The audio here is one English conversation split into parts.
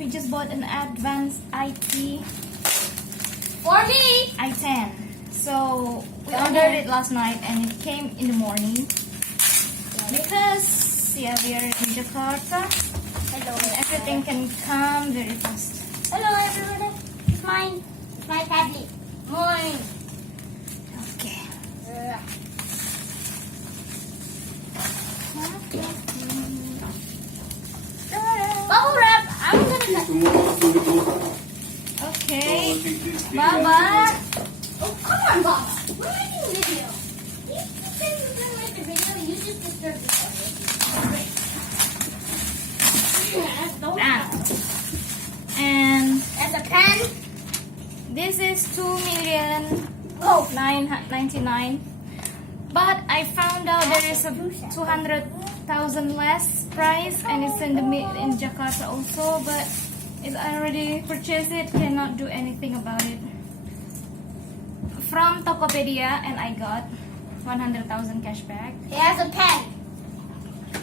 we just bought an advanced IT For me! i10. So we ordered it last night and it came in the morning because we are in Jakarta. Hello. And everything can come very fast. Hello everybody. It's mine. It's my tablet. Mine. Okay. Bubble wrap. I'm gonna cut. Okay. Baba. Oh, come on, Baba. We're making a video. You think we're gonna make a video? You just disturb the Ah. And As a pen. this is 2,999,000. Oh. But I found out there is a 200,000 less price, and it's in Jakarta also. But if I already purchased it, cannot do anything about it. From Tokopedia, and I got 100,000 cashback. It has a pen.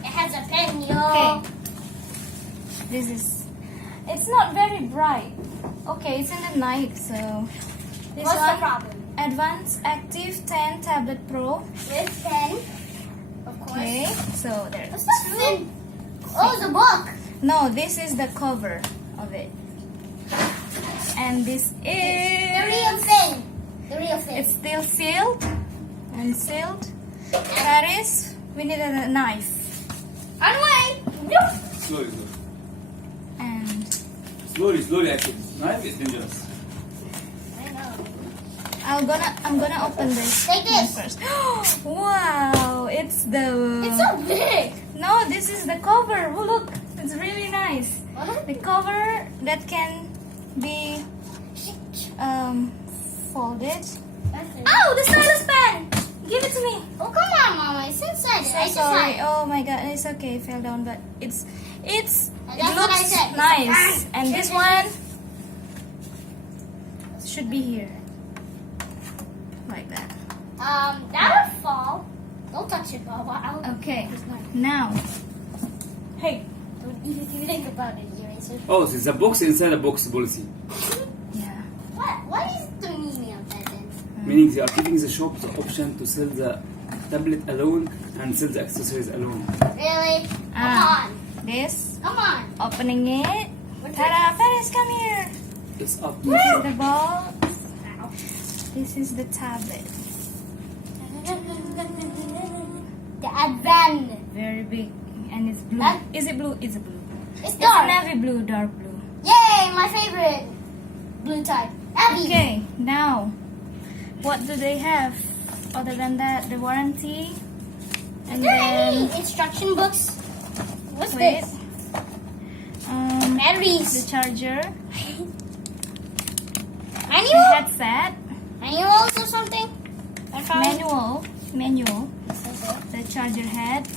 It has a pen, yo. Okay. This is. It's not very bright. Okay, it's in the night, so. This What's one, the problem? Advanced Active 10 Tablet Pro. With pen, of course. Okay, so there's What's that thing? Oh, it's a book. No, this is the cover of it. And this The is. real thing. The real thing. It's still sealed and sealed. That is, we need a knife. On the way. Slowly. And Slowly, actually. Knife is dangerous. I know. I'm gonna open this Take one this. first. Wow, it's the. It's so big. No, this is the cover. Oh, look, it's really nice. What? The cover that can be folded. That's it. Oh, the stylus pen! Give it to me. Oh, come on, Mama. It's inside it. So I just sorry. like. Oh my God, it's okay. It fell down, but it That's what I looks said. nice. And this one should be here, like that. That would fall. Don't touch it, Baba. Okay. It's not. Now, hey, Don't even think about it, eraser. Oh, so it's a box inside a box policy. yeah. What is the meaning of that then? Meaning they are giving the shop the option to sell the tablet alone and sell the accessories alone. Really? Ah. Come This, on. Come on. opening it. What's Ta-da! Paris, come here. It's up to This you. is the box. Ow. This is the tablet. The Advan. Very big, and it's blue. That- Is it blue? It's a blue. It's It's a dark. navy blue, dark blue. Yay, my favorite blue type. Abby. Okay, now, what do they have other than that? The warranty, Is and there then any instruction books? What's wait, this? The the batteries. charger, the Manual? headset, Manuals or something? I found. manual, the charger head,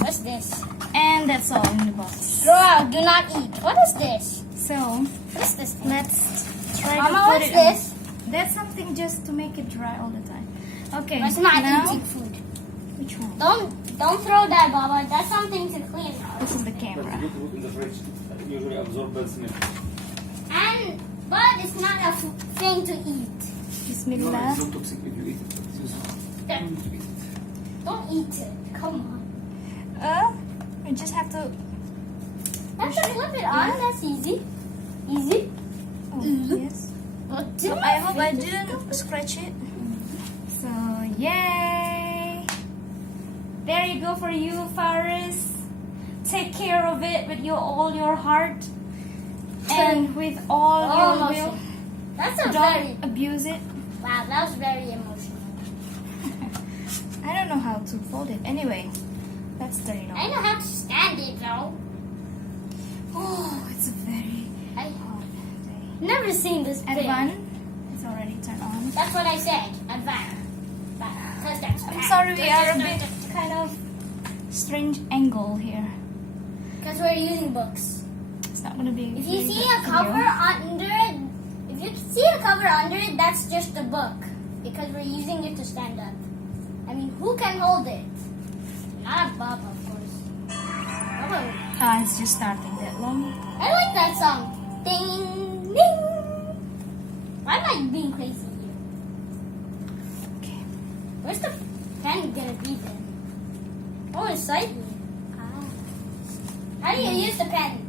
What's this? and that's all in the box. Throw out, do not eat. What is this? So What's this thing? let's try Mama, to put what's it. this? That's something just to make it dry all the time. Okay, It's not now eating food. which one? Don't throw that, Baba. That's something to clean. This is the But camera. you put in the fridge. Usually absorb bad smell. But it's not a thing to eat. No, Bismillah. it's not toxic if you eat it. But it's useful. Don't To eat it. eat it. Come on. You just have to. Have to flip it on. That's easy. Easy. Oh, yes. What So I hope I didn't scratch it. So yay! There you go for you, Faris. Take care of it with all your heart and with all your will. That's a very Don't abuse it. wow. That was very emotional. I don't know how to fold it. Anyway, let's turn it I on. know how to stand it though. Oh, it's a very I hot day. never seen this big. Advan, it's already turned on. That's what I said. Advan. Because that's I'm bad. sorry, we are a bit kind of strange angle here. Because we're using books. It's not gonna be. If you very see good a cover video. under it, if you see a cover under it, that's just a book. Because we're using it to stand up. I mean, who can hold it? Not a Baba, of course. Baba. It's just starting that long. I like that song. Ding, ding. Why am I being crazy here? Okay. Where's the pen gonna be then? Oh, it's slightly. How do you use the pen?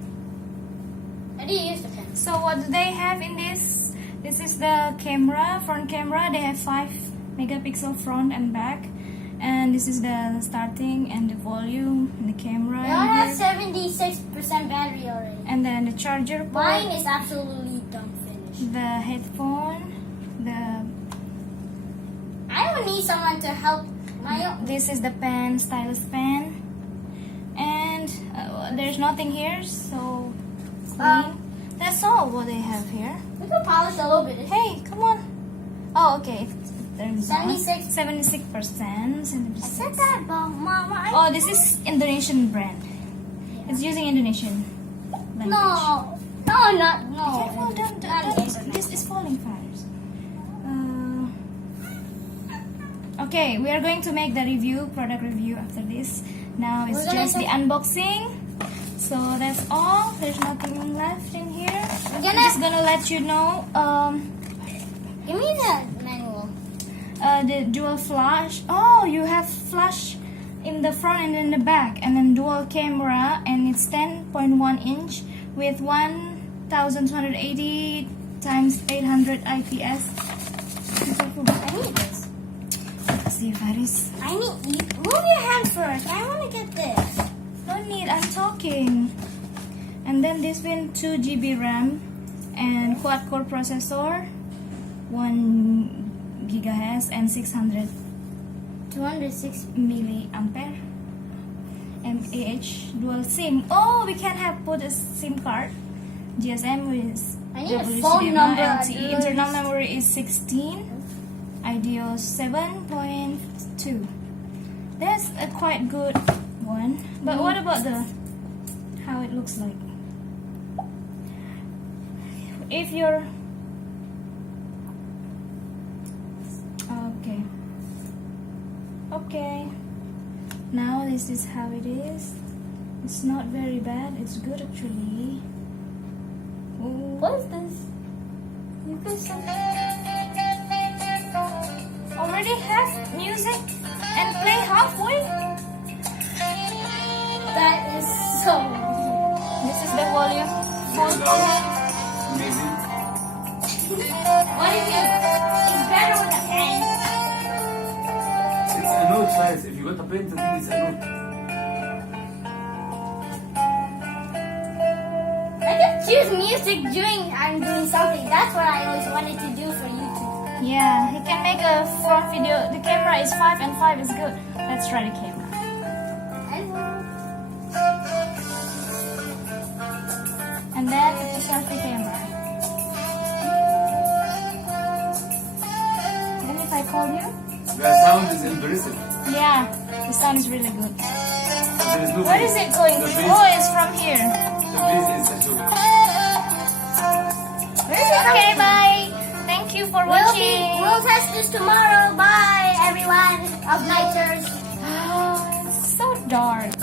How do you use the pen? So what do they have in this? This is the camera, front camera. They have 5 megapixel front and back. And this is the starting and the volume and the camera. They all have here. 76% battery already. And then the charger port, Mine is absolutely dumb finished. the headphone, I don't need someone to help my own. this is the pen, stylus pen. And there's nothing here, so clean. That's all what they have here. We can polish a little bit. Hey, come on. Oh, okay. There's 76. 76%. I said that, but Mama. Oh, this is Indonesian brand. It's using Indonesian language. No, not no. Careful, don't. Not internet. This is falling fires. Okay, we are going to make the product review after this. Now it's We're gonna just the unboxing. So that's all. There's nothing left in here. I'm just gonna let you know. Give me the manual. The dual flash. Oh, you have flash in the front and in the back, and then dual camera, and it's 10.1 inch with 1280 times 800 IPS. I need this. See, Faris. I need. Move your hand first. I want to get this. No need, I'm talking. And then this one 2 GB RAM and quad core processor, 1 gigahertz and 600 206. milliampere. MAH dual SIM. Oh, we can have put a SIM card. GSM with I need a Resolusi phone number. LTE. Internal memory is 16. IDOS 7.2. That's a quite good one. But what about how it looks like? If you're okay. Now this is how it is. It's not very bad. It's good actually. Ooh. What is this? You guys already have music and play halfway? That is so weird. This is the volume. Amazing. What is it? It's better with a pen. It's a note size. If you got a pen, then it's a note. I can choose music during I'm doing something. That's what I always wanted to do for YouTube. Yeah, he can make a front video. The camera is 5 and 5 is good. Let's try the camera. And then it's a selfie camera. Then if I call you? The sound is impressive. Yeah, the sound is really good. There is no Where bass. is it going? The bass, Oh, it's from here. the bass is a joke. Where is it from? Okay, bye. Thank you for watching. We'll test this tomorrow. Bye, everyone of Nighters. Oh, it's so dark.